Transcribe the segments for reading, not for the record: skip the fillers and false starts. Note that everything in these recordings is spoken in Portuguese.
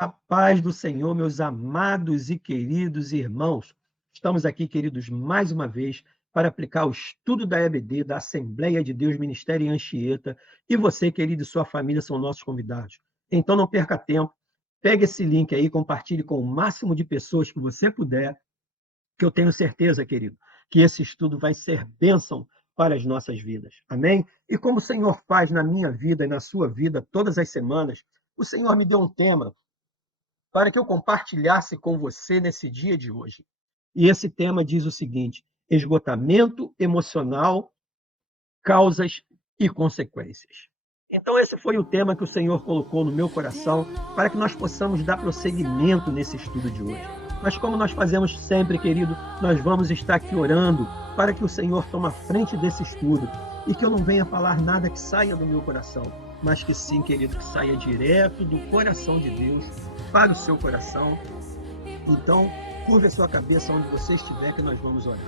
A paz do Senhor, meus amados e queridos irmãos. Estamos aqui, queridos, mais uma vez para aplicar o estudo da EBD, da Assembleia de Deus Ministério em Anchieta. E você, querido, e sua família são nossos convidados. Então não perca tempo, pegue esse link aí, compartilhe com o máximo de pessoas que você puder, que eu tenho certeza, querido, que esse estudo vai ser bênção para as nossas vidas. Amém? E como o Senhor faz na minha vida e na sua vida todas as semanas, o Senhor me deu um tema para que eu compartilhasse com você nesse dia de hoje. E esse tema diz o seguinte: esgotamento emocional, causas e consequências. Então, esse foi o tema que o Senhor colocou no meu coração para que nós possamos dar prosseguimento nesse estudo de hoje. Mas, como nós fazemos sempre, querido, nós vamos estar aqui orando para que o Senhor tome a frente desse estudo e que eu não venha falar nada que saia do meu coração, mas que sim, querido, que saia direto do coração de Deus para o seu coração. Então, curva a sua cabeça onde você estiver, que nós vamos orar.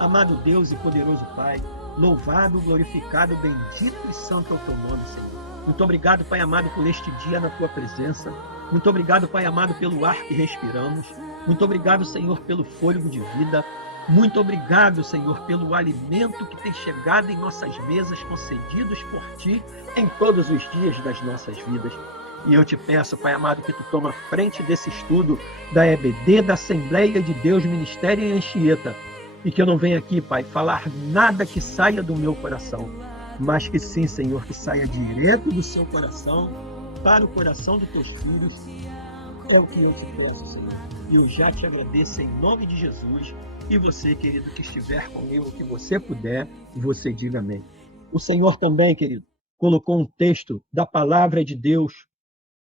Amado Deus e poderoso Pai, louvado, glorificado, bendito e santo é o teu nome, Senhor. Muito obrigado, Pai amado, por este dia na tua presença. Muito obrigado, Pai amado, pelo ar que respiramos. Muito obrigado, Senhor, pelo fôlego de vida. Muito obrigado, Senhor, pelo alimento que tem chegado em nossas mesas, concedidos por Ti em todos os dias das nossas vidas. E eu te peço, Pai amado, que Tu toma frente desse estudo da EBD, da Assembleia de Deus Ministério em Anchieta, e que eu não venha aqui, Pai, falar nada que saia do meu coração, mas que sim, Senhor, que saia direto do seu coração para o coração dos Teus filhos. É o que eu te peço, Senhor. E eu já te agradeço em nome de Jesus. E você, querido, que estiver comigo, que você puder, você diga amém. O Senhor também, querido, colocou um texto da palavra de Deus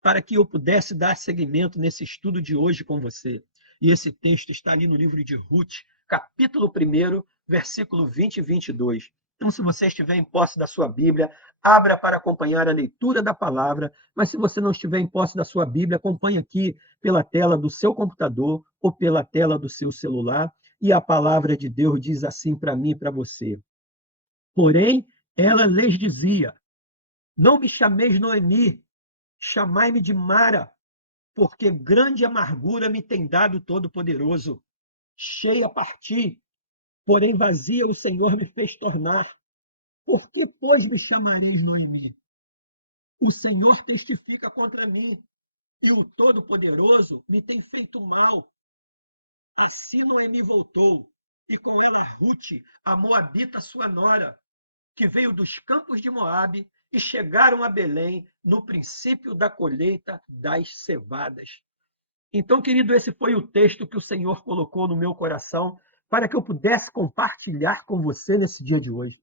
para que eu pudesse dar seguimento nesse estudo de hoje com você. E esse texto está ali no livro de Ruth, capítulo 1, versículo 20 e 22. Então, se você estiver em posse da sua Bíblia, abra para acompanhar a leitura da palavra, mas se você não estiver em posse da sua Bíblia, acompanhe aqui pela tela do seu computador ou pela tela do seu celular, e a palavra de Deus diz assim para mim e para você. Porém, ela lhes dizia: não me chameis Noemi, chamai-me de Mara, porque grande amargura me tem dado o Todo-Poderoso. Cheia parti, porém vazia o Senhor me fez tornar. Por que, pois, me chamareis Noemi? O Senhor testifica contra mim, e o Todo-Poderoso me tem feito mal. Assim Noemi voltou, e com ela Ruth, a moabita sua nora, que veio dos campos de Moabe, e chegaram a Belém no princípio da colheita das cevadas. Então, querido, esse foi o texto que o Senhor colocou no meu coração para que eu pudesse compartilhar com você nesse dia de hoje.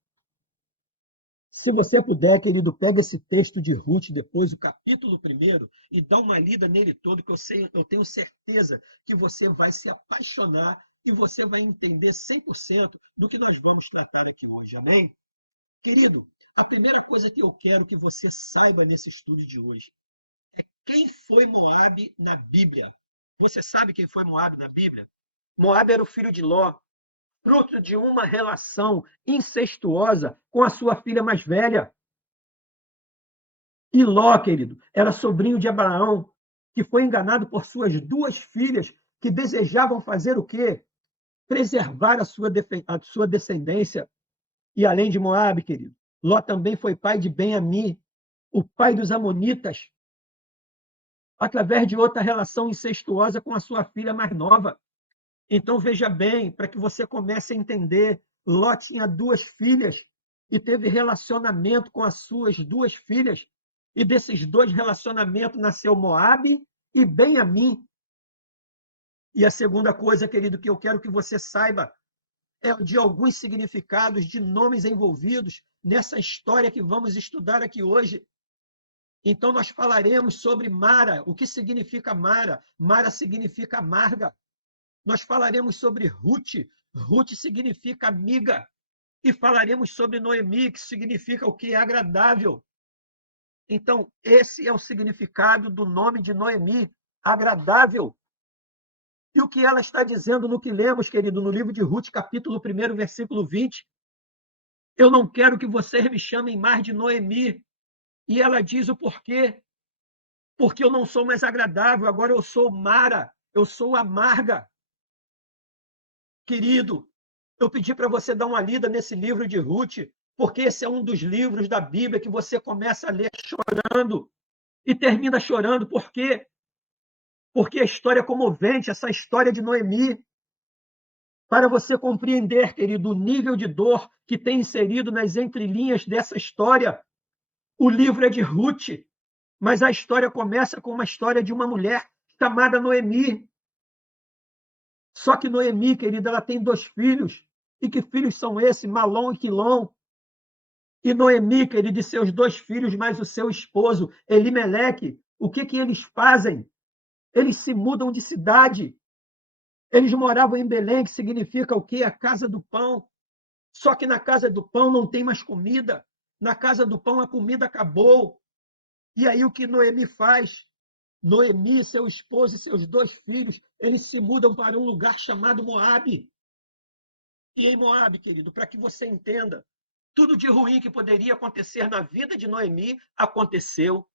Se você puder, querido, pega esse texto de Ruth, depois o capítulo 1, e dá uma lida nele todo, que eu tenho certeza que você vai se apaixonar e você vai entender 100% do que nós vamos tratar aqui hoje. Amém? Querido, a primeira coisa que eu quero que você saiba nesse estudo de hoje é quem foi Moabe na Bíblia. Você sabe quem foi Moabe na Bíblia? Moabe era o filho de Ló, fruto de uma relação incestuosa com a sua filha mais velha. E Ló, querido, era sobrinho de Abraão, que foi enganado por suas duas filhas, que desejavam fazer o quê? Preservar a sua descendência. E além de Moabe, querido, Ló também foi pai de Ben-Ami, o pai dos amonitas, através de outra relação incestuosa com a sua filha mais nova. Então, veja bem, para que você comece a entender, Ló tinha duas filhas e teve relacionamento com as suas duas filhas, e desses dois relacionamentos nasceu Moabe e Ben-Ami. E a segunda coisa, querido, que eu quero que você saiba é de alguns significados de nomes envolvidos nessa história que vamos estudar aqui hoje. Então, nós falaremos sobre Mara, o que significa Mara. Mara significa amarga. Nós falaremos sobre Ruth. Ruth significa amiga. E falaremos sobre Noemi, que significa o que é agradável. Então, esse é o significado do nome de Noemi, agradável. E o que ela está dizendo no que lemos, querido, no livro de Ruth, capítulo 1, versículo 20. Eu não quero que vocês me chamem mais de Noemi. E ela diz o porquê. porque eu não sou mais agradável, agora eu sou Mara, eu sou amarga. Querido, eu pedi para você dar uma lida nesse livro de Ruth, porque esse é um dos livros da Bíblia que você começa a ler chorando e termina chorando. Por quê? Porque a história é comovente, essa história de Noemi, para você compreender, querido, o nível de dor que tem inserido nas entrelinhas dessa história. O livro é de Ruth, mas a história começa com uma história de uma mulher chamada Noemi. Só que Noemi, querida, ela tem 2 filhos. E que filhos são esses? Malom e Quilom. E Noemi, querida, de seus 2 filhos, mais o seu esposo, Elimeleque, o que eles fazem? Eles se mudam de cidade. Eles moravam em Belém, que significa o quê? A casa do pão. Só que na casa do pão não tem mais comida. Na casa do pão a comida acabou. E aí o que Noemi faz? Noemi, seu esposo e seus 2 filhos, eles se mudam para um lugar chamado Moabe. E em Moabe, querido, para que você entenda, tudo de ruim que poderia acontecer na vida de Noemi aconteceu.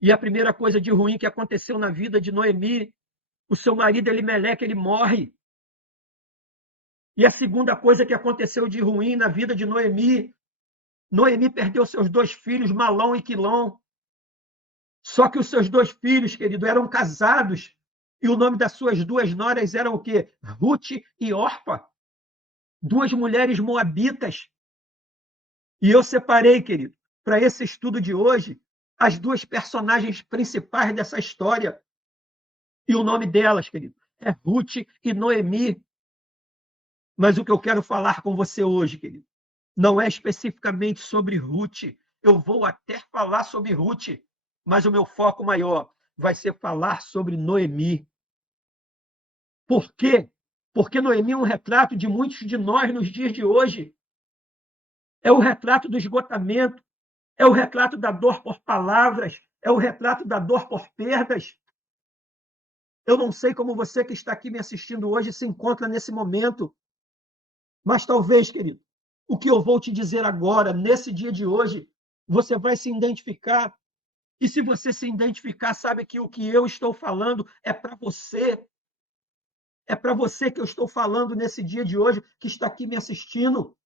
E a primeira coisa de ruim que aconteceu na vida de Noemi, o seu marido Elimeleque, ele morre. E a segunda coisa que aconteceu de ruim na vida de Noemi, Noemi perdeu seus 2 filhos, Malom e Quilom. Só que os seus 2 filhos, querido, eram casados. E o nome das suas 2 noras eram o quê? Ruth e Orpa. 2 mulheres moabitas. E eu separei, querido, para esse estudo de hoje, as 2 personagens principais dessa história. E o nome delas, querido, é Ruth e Noemi. Mas o que eu quero falar com você hoje, querido, não é especificamente sobre Ruth. Eu vou até falar sobre Ruth, mas o meu foco maior vai ser falar sobre Noemi. Por quê? Porque Noemi é um retrato de muitos de nós nos dias de hoje. É o retrato do esgotamento, é o retrato da dor por palavras, é o retrato da dor por perdas. Eu não sei como você que está aqui me assistindo hoje se encontra nesse momento, mas talvez, querido, o que eu vou te dizer agora, nesse dia de hoje, você vai se identificar. E se você se identificar, sabe que o que eu estou falando é para você. É para você que eu estou falando nesse dia de hoje, que está aqui me assistindo.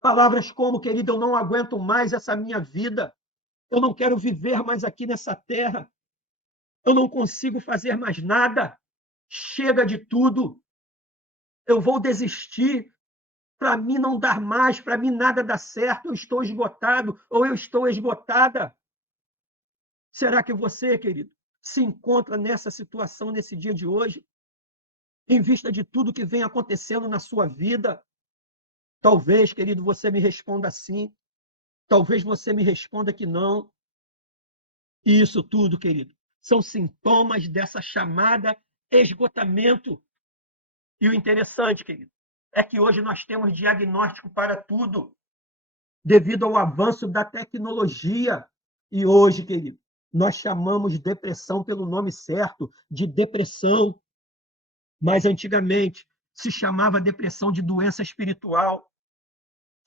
Palavras como, querido, eu não aguento mais essa minha vida. Eu não quero viver mais aqui nessa terra. Eu não consigo fazer mais nada. Chega de tudo. Eu vou desistir. Para mim não dar mais, para mim nada dá certo. Eu estou esgotado ou eu estou esgotada. Será que você, querido, se encontra nessa situação nesse dia de hoje? Em vista de tudo que vem acontecendo na sua vida? Talvez, querido, você me responda sim. Talvez você me responda que não. E isso tudo, querido, são sintomas dessa chamada esgotamento. E o interessante, querido, é que hoje nós temos diagnóstico para tudo, devido ao avanço da tecnologia. E hoje, querido, nós chamamos depressão pelo nome certo, de depressão. Mas antigamente se chamava depressão de doença espiritual.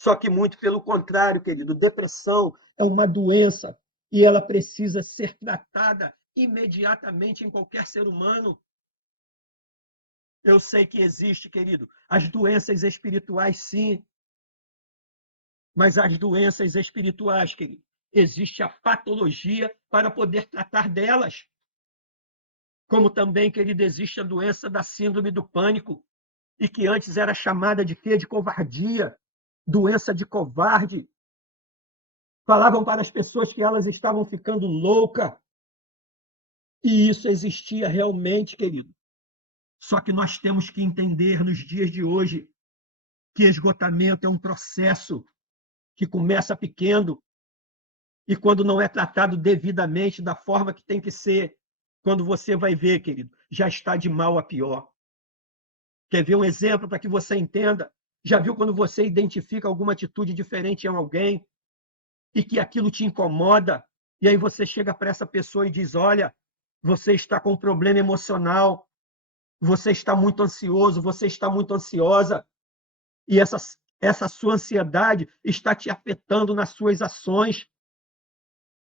Só que muito pelo contrário, querido, depressão é uma doença e ela precisa ser tratada imediatamente em qualquer ser humano. Eu sei que existe, querido, as doenças espirituais, sim, mas as doenças espirituais, querido, existe a patologia para poder tratar delas. Como também, querido, existe a doença da síndrome do pânico, e que antes era chamada de quê? De covardia, doença de covarde. Falavam para as pessoas que elas estavam ficando loucas. E isso existia realmente, querido. Só que nós temos que entender nos dias de hoje que esgotamento é um processo que começa pequeno e quando não é tratado devidamente da forma que tem que ser, quando você vai ver, querido, já está de mal a pior. Quer ver um exemplo para que você entenda? Já viu quando você identifica alguma atitude diferente em alguém e que aquilo te incomoda, e aí você chega para essa pessoa e diz: olha, você está com um problema emocional, você está muito ansioso, você está muito ansiosa, e essa sua ansiedade está te afetando nas suas ações.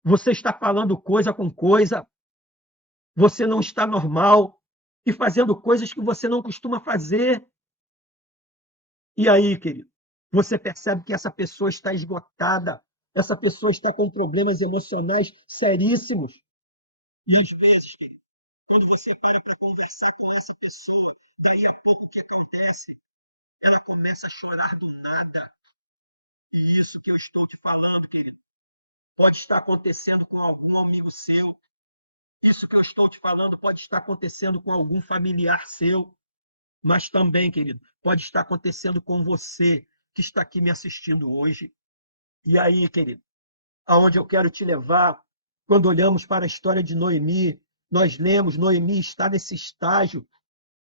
Você está falando coisa com coisa, você não está normal e fazendo coisas que você não costuma fazer. E aí, querido, você percebe que essa pessoa está esgotada, essa pessoa está com problemas emocionais seríssimos. E às vezes, querido, quando você para conversar com essa pessoa, daí a pouco o que acontece? Ela começa a chorar do nada. E isso que eu estou te falando, querido, pode estar acontecendo com algum amigo seu. Isso que eu estou te falando pode estar acontecendo com algum familiar seu. Mas também, querido, pode estar acontecendo com você que está aqui me assistindo hoje. E aí, querido, aonde eu quero te levar, quando olhamos para a história de Noemi, nós lemos, Noemi está nesse estágio,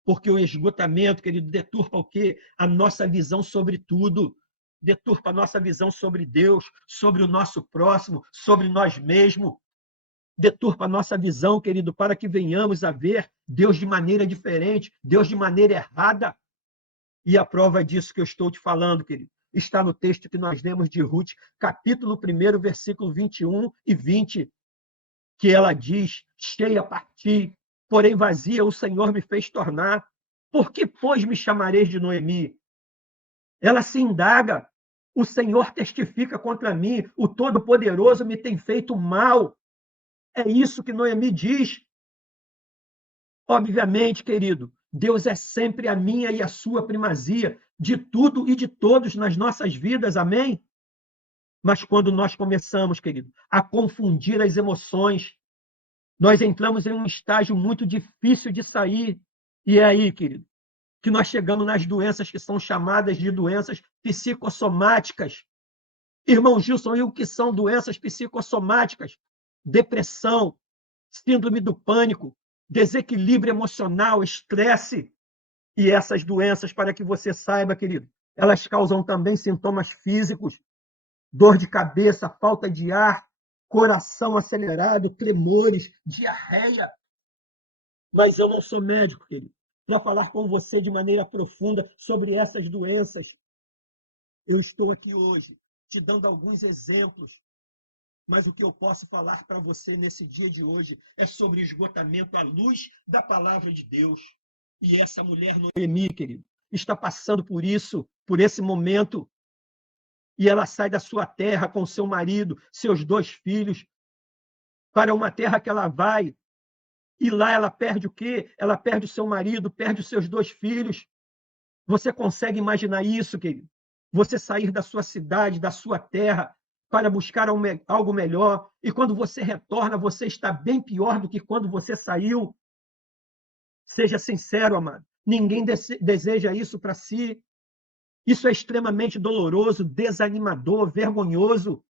porque o esgotamento, querido, deturpa o quê? A nossa visão sobre tudo. Deturpa a nossa visão sobre Deus, sobre o nosso próximo, sobre nós mesmos. Deturpa a nossa visão, querido, para que venhamos a ver Deus de maneira diferente, Deus de maneira errada. E a prova disso que eu estou te falando, querido, está no texto que nós lemos de Ruth, capítulo 1, versículo 21 e 20, que ela diz: cheia parti, porém vazia o Senhor me fez tornar. Por que, pois, me chamareis de Noemi? Ela se indaga. O Senhor testifica contra mim, o Todo-Poderoso me tem feito mal. É isso que Noemi diz. Obviamente, querido, Deus é sempre a minha e a sua primazia de tudo e de todos nas nossas vidas, amém? Mas quando nós começamos, querido, a confundir as emoções, nós entramos em um estágio muito difícil de sair. E é aí, querido, que nós chegamos nas doenças que são chamadas de doenças psicossomáticas. Irmão Gilson, e o que são doenças psicossomáticas? Depressão, síndrome do pânico, desequilíbrio emocional, estresse. E essas doenças, para que você saiba, querido, elas causam também sintomas físicos, dor de cabeça, falta de ar, coração acelerado, tremores, diarreia. Mas eu não sou médico, querido, para falar com você de maneira profunda sobre essas doenças. Eu estou aqui hoje te dando alguns exemplos, mas o que eu posso falar para você nesse dia de hoje é sobre esgotamento à luz da palavra de Deus. E essa mulher, Noemi, querido, está passando por isso, por esse momento. E ela sai da sua terra com seu marido, seus 2 filhos, para uma terra que ela vai. E lá ela perde o quê? Ela perde o seu marido, perde os seus 2 filhos. Você consegue imaginar isso, querido? Você sair da sua cidade, da sua terra, para buscar algo melhor, e quando você retorna, você está bem pior do que quando você saiu. Seja sincero, amado. Ninguém deseja isso para si. Isso é extremamente doloroso, desanimador, vergonhoso.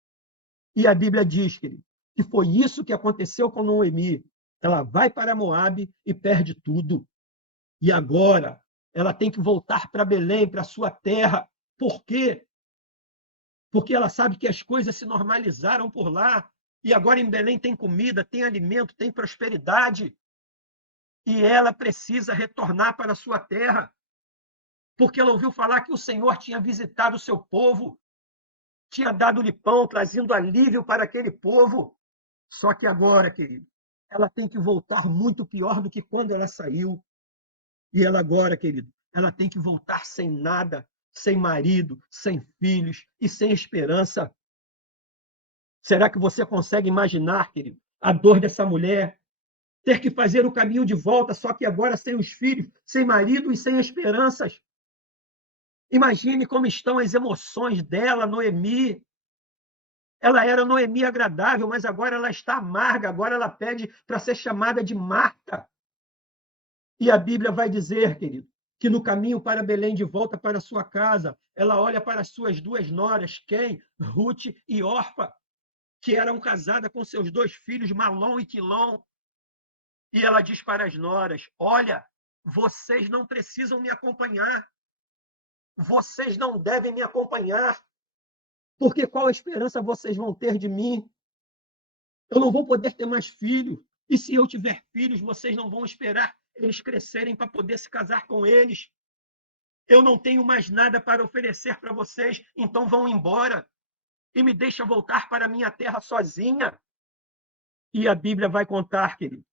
E a Bíblia diz, querido, que foi isso que aconteceu com Noemi. Ela vai para Moabe e perde tudo. E agora ela tem que voltar para Belém, para sua terra. Por quê? Porque ela sabe que as coisas se normalizaram por lá. E agora em Belém tem comida, tem alimento, tem prosperidade. E ela precisa retornar para a sua terra. Porque ela ouviu falar que o Senhor tinha visitado o seu povo, tinha dado-lhe pão, trazendo alívio para aquele povo. Só que agora, querido, ela tem que voltar muito pior do que quando ela saiu. E ela agora, querido, ela tem que voltar sem nada, sem marido, sem filhos e sem esperança. Será que você consegue imaginar, querido, a dor dessa mulher? Ter que fazer o caminho de volta, só que agora sem os filhos, sem marido e sem esperanças. Imagine como estão as emoções dela, Noemi. Ela era Noemi agradável, mas agora ela está amarga, agora ela pede para ser chamada de Marta. E a Bíblia vai dizer, querido, que no caminho para Belém, de volta para sua casa, ela olha para as suas 2 noras, quem? Ruth e Orfa, que eram casadas com seus 2 filhos, Malom e Quilom. E ela diz para as noras: olha, vocês não precisam me acompanhar, vocês não devem me acompanhar, porque qual esperança vocês vão ter de mim? Eu não vou poder ter mais filhos. E se eu tiver filhos, vocês não vão esperar eles crescerem para poder se casar com eles. Eu não tenho mais nada para oferecer para vocês, então vão embora e me deixa voltar para a minha terra sozinha. E a Bíblia vai contar, querido,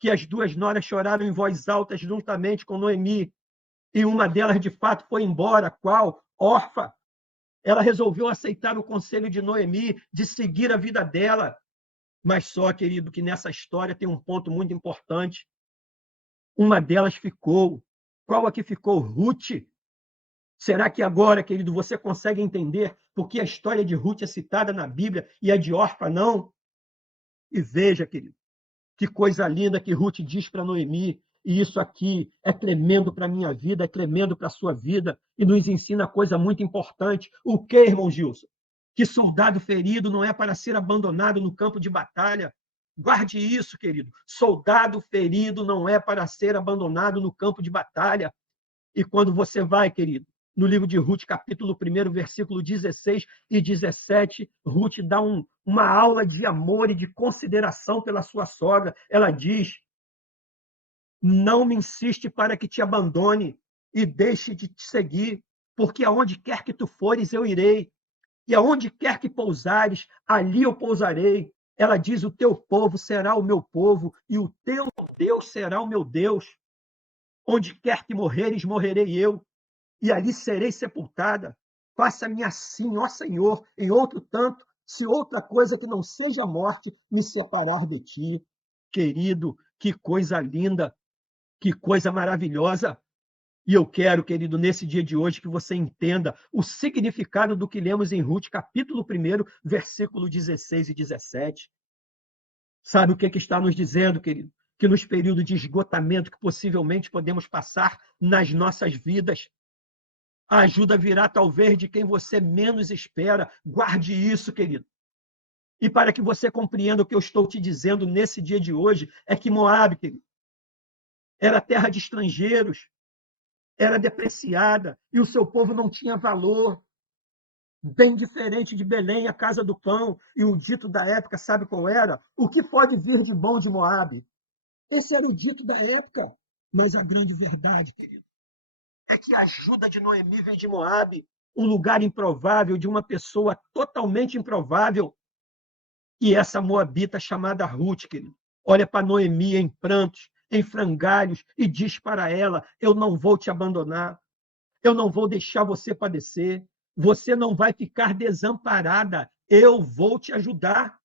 que as duas noras choraram em voz alta juntamente com Noemi, e uma delas, de fato, foi embora. Qual? Orfa. Ela resolveu aceitar o conselho de Noemi de seguir a vida dela. Mas só, querido, que nessa história tem um ponto muito importante. Uma delas ficou. Qual a que ficou? Ruth. Será que agora, querido, você consegue entender por que a história de Ruth é citada na Bíblia e a de Orfa não? E veja, querido, que coisa linda que Ruth diz para Noemi. E isso aqui é tremendo para a minha vida, é tremendo para a sua vida, e nos ensina coisa muito importante. O que, irmão Gilson? Que soldado ferido não é para ser abandonado no campo de batalha. Guarde isso, querido. Soldado ferido não é para ser abandonado no campo de batalha. E quando você vai, querido, no livro de Ruth, capítulo 1, versículo 16 e 17, Ruth dá uma aula de amor e de consideração pela sua sogra. Ela diz: não me insiste para que te abandone e deixe de te seguir, porque aonde quer que tu fores, eu irei, e aonde quer que pousares, ali eu pousarei. Ela diz: o teu povo será o meu povo, e o teu Deus será o meu Deus. Onde quer que morreres, morrerei eu, e ali serei sepultada. Faça-me assim, ó Senhor, em outro tanto, se outra coisa que não seja a morte me separar de ti. Querido, que coisa linda, que coisa maravilhosa. E eu quero, querido, nesse dia de hoje, que você entenda o significado do que lemos em Ruth, capítulo 1, versículo 16 e 17. Sabe o que está nos dizendo, querido? Que nos períodos de esgotamento que possivelmente podemos passar nas nossas vidas, a ajuda virá talvez de quem você menos espera. Guarde isso, querido. E para que você compreenda o que eu estou te dizendo nesse dia de hoje, é que Moabe, querido, era terra de estrangeiros, era depreciada, e o seu povo não tinha valor. Bem diferente de Belém, a casa do pão, e o dito da época, sabe qual era? O que pode vir de bom de Moabe? Esse era o dito da época. Mas a grande verdade, querido, é que a ajuda de Noemi vem de Moabe, um lugar improvável, de uma pessoa totalmente improvável. E essa moabita chamada Ruth, querido, olha para Noemi em prantos, em frangalhos, e diz para ela: eu não vou te abandonar, eu não vou deixar você padecer, você não vai ficar desamparada, eu vou te ajudar.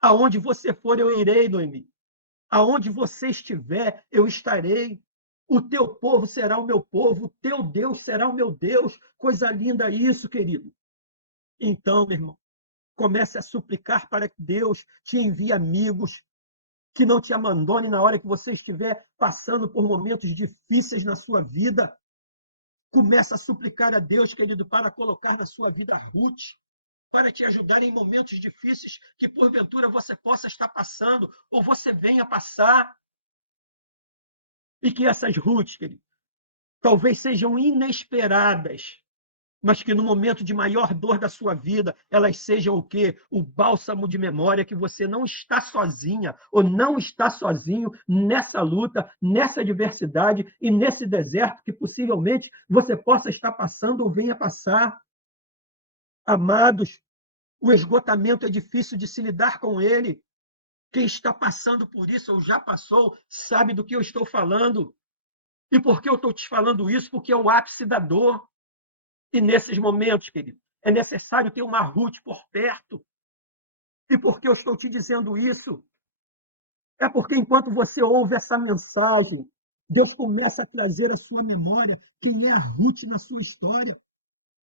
Aonde você for, eu irei, Noemi. Aonde você estiver, eu estarei. O teu povo será o meu povo, o teu Deus será o meu Deus. Coisa linda isso, querido. Então, meu irmão, comece a suplicar para que Deus te envie amigos, que não te abandone na hora que você estiver passando por momentos difíceis na sua vida. Comece a suplicar a Deus, querido, para colocar na sua vida Ruth, para te ajudar em momentos difíceis que porventura você possa estar passando ou você venha passar. E que essas Ruths, querido, talvez sejam inesperadas, mas que no momento de maior dor da sua vida, elas sejam o quê? O bálsamo de memória, que você não está sozinha ou não está sozinho nessa luta, nessa adversidade e nesse deserto que possivelmente você possa estar passando ou venha passar. Amados, o esgotamento é difícil de se lidar com ele. Quem está passando por isso ou já passou, sabe do que eu estou falando. E por que eu estou te falando isso? Porque é o ápice da dor. E nesses momentos, querido, é necessário ter uma Ruth por perto. E por que eu estou te dizendo isso? É porque enquanto você ouve essa mensagem, Deus começa a trazer à sua memória quem é a Ruth na sua história.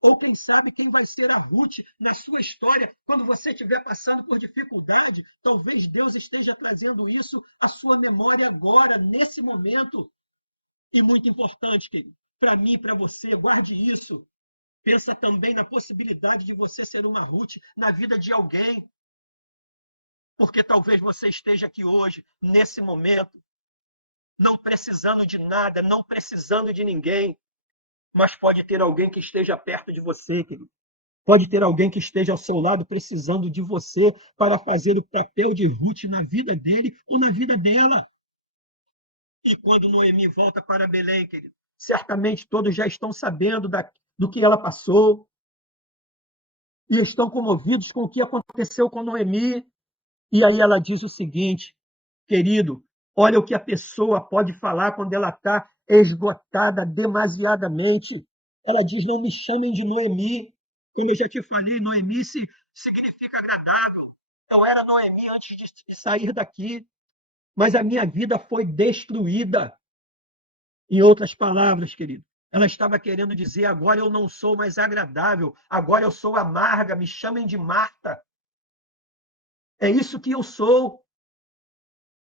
Ou quem sabe quem vai ser a Ruth na sua história quando você estiver passando por dificuldade. Talvez Deus esteja trazendo isso à sua memória agora, nesse momento. E muito importante, querido, para mim e para você, guarde isso. Pensa também na possibilidade de você ser uma Ruth na vida de alguém. Porque talvez você esteja aqui hoje, nesse momento, não precisando de nada, não precisando de ninguém. Mas pode ter alguém que esteja perto de você, querido. Pode ter alguém que esteja ao seu lado precisando de você para fazer o papel de Ruth na vida dele ou na vida dela. E quando Noemi volta para Belém, querido, certamente todos já estão sabendo do que ela passou e estão comovidos com o que aconteceu com Noemi. E aí ela diz o seguinte, querido, olha o que a pessoa pode falar quando ela está esgotada demasiadamente. Ela diz, não me chamem de Noemi. Como eu já te falei, Noemi significa agradável. Eu era Noemi antes de sair daqui, mas a minha vida foi destruída. Em outras palavras, querido, ela estava querendo dizer, agora eu não sou mais agradável, agora eu sou amarga, me chamem de Marta. É isso que eu sou.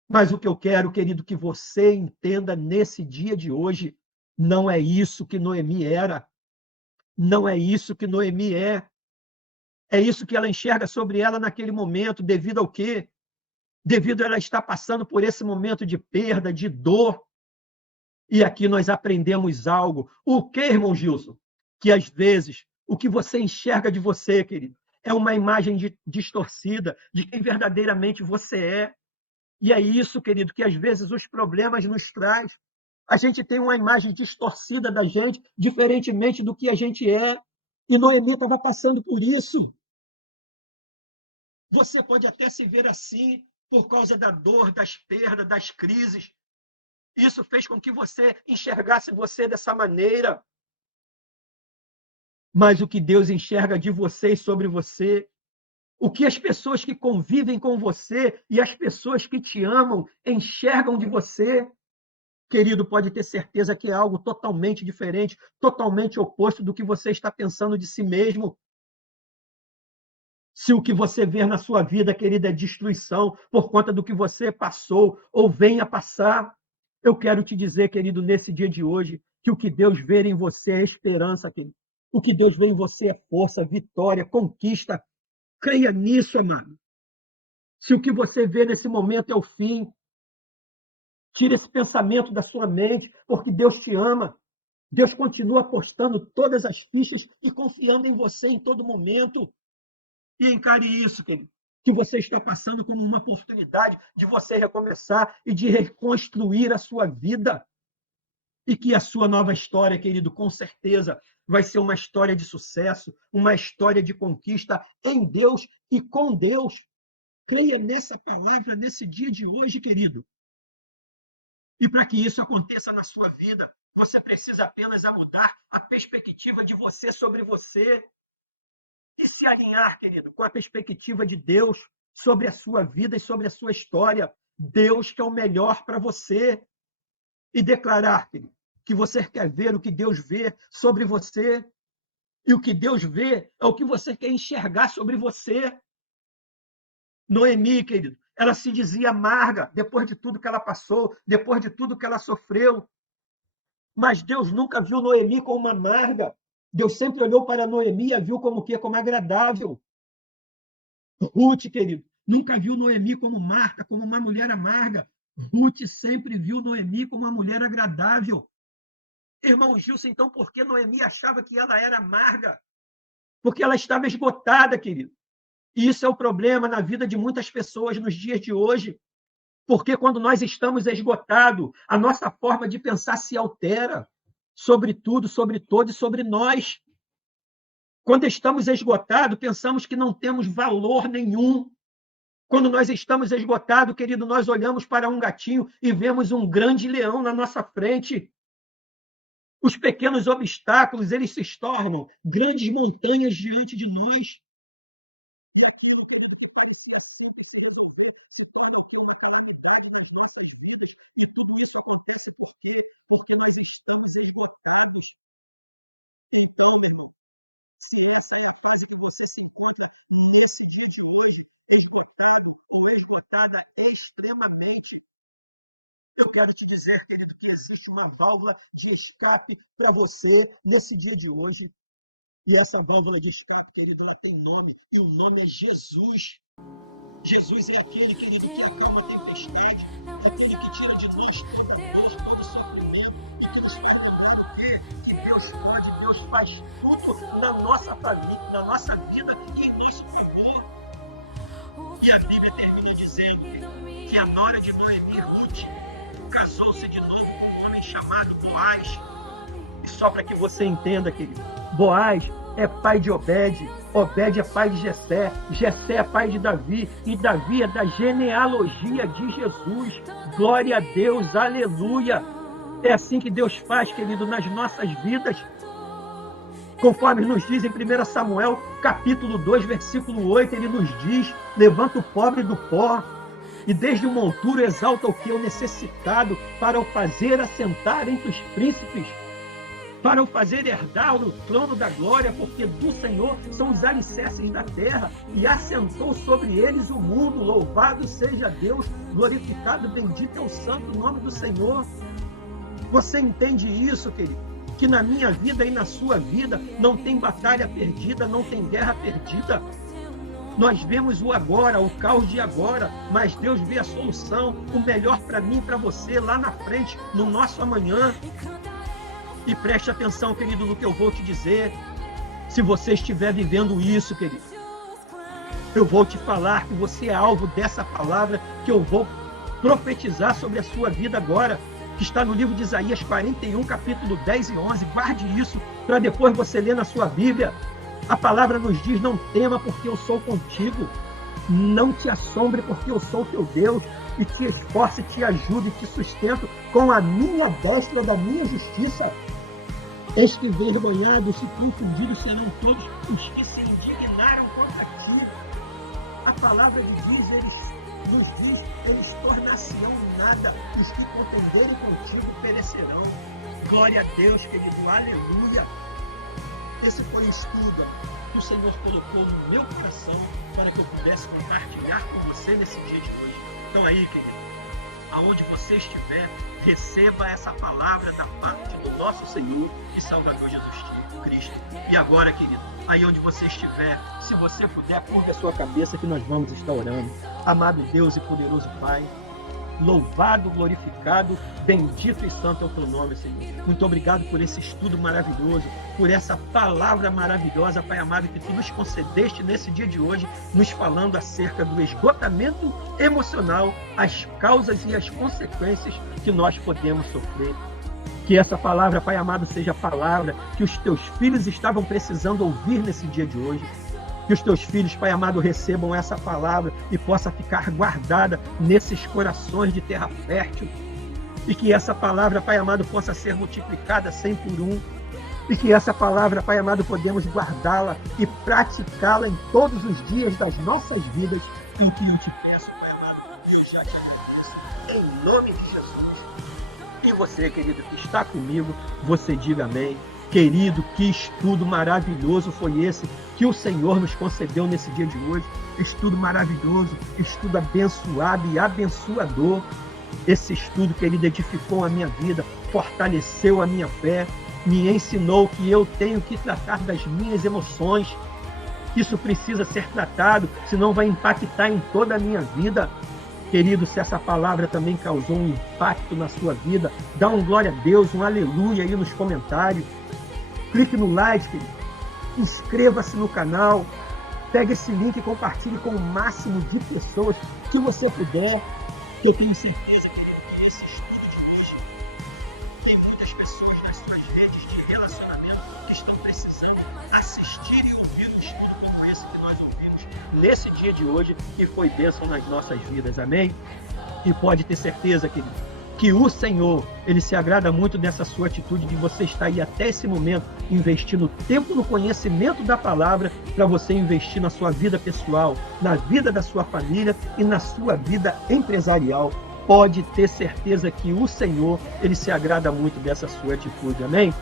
Mas o que eu quero, querido, que você entenda nesse dia de hoje, não é isso que Noemi era. Não é isso que Noemi é. É isso que ela enxerga sobre ela naquele momento, devido ao quê? Devido a ela estar passando por esse momento de perda, de dor. E aqui nós aprendemos algo. O que, irmão Gilson? Que às vezes o que você enxerga de você, querido, é uma imagem distorcida de quem verdadeiramente você é. E é isso, querido, que às vezes os problemas nos traz. A gente tem uma imagem distorcida da gente, diferentemente do que a gente é. E Noemi estava passando por isso. Você pode até se ver assim por causa da dor, das perdas, das crises. Isso fez com que você enxergasse você dessa maneira. Mas o que Deus enxerga de você e sobre você, o que as pessoas que convivem com você e as pessoas que te amam enxergam de você, querido, pode ter certeza que é algo totalmente diferente, totalmente oposto do que você está pensando de si mesmo. Se o que você vê na sua vida, querida, é destruição por conta do que você passou ou venha passar, eu quero te dizer, querido, nesse dia de hoje, que o que Deus vê em você é esperança, querido. O que Deus vê em você é força, vitória, conquista. Creia nisso, amado. Se o que você vê nesse momento é o fim, tira esse pensamento da sua mente, porque Deus te ama. Deus continua apostando todas as fichas e confiando em você em todo momento. E encare isso, querido, que você está passando como uma oportunidade de você recomeçar e de reconstruir a sua vida. E que a sua nova história, querido, com certeza vai ser uma história de sucesso, uma história de conquista em Deus e com Deus. Creia nessa palavra nesse dia de hoje, querido. E para que isso aconteça na sua vida, você precisa apenas mudar a perspectiva de você sobre você e se alinhar, querido, com a perspectiva de Deus sobre a sua vida e sobre a sua história. Deus quer o melhor para você. E declarar, querido, que você quer ver o que Deus vê sobre você. E o que Deus vê é o que você quer enxergar sobre você. Noemi, querido, ela se dizia amarga depois de tudo que ela passou, depois de tudo que ela sofreu. Mas Deus nunca viu Noemi como uma amarga. Deus sempre olhou para Noemi e a viu como o quê? Como agradável. Ruth, querido, nunca viu Noemi como Marta, como uma mulher amarga. Ruth sempre viu Noemi como uma mulher agradável. Irmão Gilson, então por que Noemi achava que ela era amarga? Porque ela estava esgotada, querido. E isso é o problema na vida de muitas pessoas nos dias de hoje. Porque quando nós estamos esgotados, a nossa forma de pensar se altera sobre tudo, sobre todo e sobre nós. Quando estamos esgotados, pensamos que não temos valor nenhum. Quando nós estamos esgotados, querido, nós olhamos para um gatinho e vemos um grande leão na nossa frente. Os pequenos obstáculos, eles se tornam grandes montanhas diante de nós. Extremamente. Eu quero te dizer, querido, que existe uma válvula de escape para você nesse dia de hoje. E essa válvula de escape, querido, ela tem nome, e o nome é Jesus. Jesus é aquele, querido, que acalma a tempestade, aquele que tira de nós toda paz, todo sofrimento, e Deus quer que Deus pode, Deus faz tudo na nossa família, na nossa vida e em nosso favor. E a Bíblia termina dizendo que a nora de Noemi, Ruth, casou-se de novo com um homem chamado Boaz. E só para que você entenda, querido, Boaz é pai de Obed, Obed é pai de Jessé, Jessé é pai de Davi, e Davi é da genealogia de Jesus. Glória a Deus, aleluia! É assim que Deus faz, querido, nas nossas vidas. Conforme nos diz em 1 Samuel, capítulo 2, versículo 8, ele nos diz: levanta o pobre do pó, e desde o monturo exalta o que é o necessitado, para o fazer assentar entre os príncipes, para o fazer herdar o trono da glória, porque do Senhor são os alicerces da terra, e assentou sobre eles o mundo. Louvado seja Deus, glorificado, bendito é o santo nome do Senhor. Você entende isso, querido? Que na minha vida e na sua vida não tem batalha perdida, não tem guerra perdida. Nós vemos o agora, o caos de agora, mas Deus vê a solução, o melhor para mim e para você lá na frente, no nosso amanhã. E preste atenção, querido, no que eu vou te dizer. Se você estiver vivendo isso, querido, eu vou te falar que você é alvo dessa palavra que eu vou profetizar sobre a sua vida agora, que está no livro de Isaías 41, capítulo 10 e 11. Guarde isso para depois você ler na sua Bíblia. A palavra nos diz: não tema, porque eu sou contigo. Não te assombre, porque eu sou teu Deus, e te esforço, te ajudo e te sustento com a minha destra da minha justiça. Eis que envergonhados e confundidos serão todos os que se indignaram contra ti. A palavra nos diz, eles tornar-se-ão nada, os que contenderem contigo perecerão. Glória a Deus, querido, aleluia. Esse foi o estudo que o Senhor colocou no meu coração para que eu pudesse compartilhar com você nesse dia de hoje. Então aí, querido, aonde você estiver, receba essa palavra da parte do nosso Senhor e Salvador Jesus Cristo. E agora, querido, aí onde você estiver, se você puder, curva a sua cabeça que nós vamos estar orando. Amado Deus e poderoso Pai, louvado, glorificado, bendito e santo é o teu nome, Senhor. Muito obrigado por esse estudo maravilhoso, por essa palavra maravilhosa, Pai amado, que tu nos concedeste nesse dia de hoje, nos falando acerca do esgotamento emocional, as causas e as consequências que nós podemos sofrer. Que essa palavra, Pai amado, seja a palavra que os teus filhos estavam precisando ouvir nesse dia de hoje. Que os teus filhos, Pai amado, recebam essa palavra e possa ficar guardada nesses corações de terra fértil. E que essa palavra, Pai amado, possa ser multiplicada 100 por 1. E que essa palavra, Pai amado, podemos guardá-la e praticá-la em todos os dias das nossas vidas. Em que eu te peço, Pai amado, eu já te agradeço. Em nome de Jesus. E você, querido, que está comigo, você diga amém. Querido, que estudo maravilhoso foi esse que o Senhor nos concedeu nesse dia de hoje. Estudo maravilhoso, estudo abençoado e abençoador. Esse estudo, querido, edificou a minha vida, fortaleceu a minha fé, me ensinou que eu tenho que tratar das minhas emoções. Isso precisa ser tratado, senão vai impactar em toda a minha vida. Querido, se essa palavra também causou um impacto na sua vida, dá um glória a Deus, um aleluia aí nos comentários. Clique no like, querido. Inscreva-se no canal. Pegue esse link e compartilhe com o máximo de pessoas que você puder. Que eu tenho certeza, querido, que esse estudo de hoje tem muitas pessoas nas suas redes de relacionamento que estão precisando assistir e ouvir o estudo como esse que nós ouvimos nesse dia de hoje, que foi bênção nas nossas vidas. Amém? E pode ter certeza, querido, que o Senhor, Ele se agrada muito dessa sua atitude de você estar aí até esse momento, investindo tempo no conhecimento da palavra, para você investir na sua vida pessoal, na vida da sua família e na sua vida empresarial. Pode ter certeza que o Senhor, Ele se agrada muito dessa sua atitude. Amém?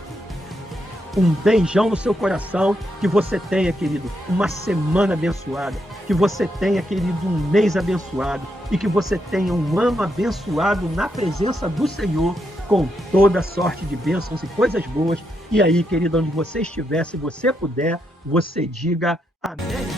Um beijão no seu coração, que você tenha, querido, uma semana abençoada, que você tenha, querido, um mês abençoado e que você tenha um ano abençoado na presença do Senhor, com toda sorte de bênçãos e coisas boas. E aí, querido, onde você estiver, se você puder, você diga amém.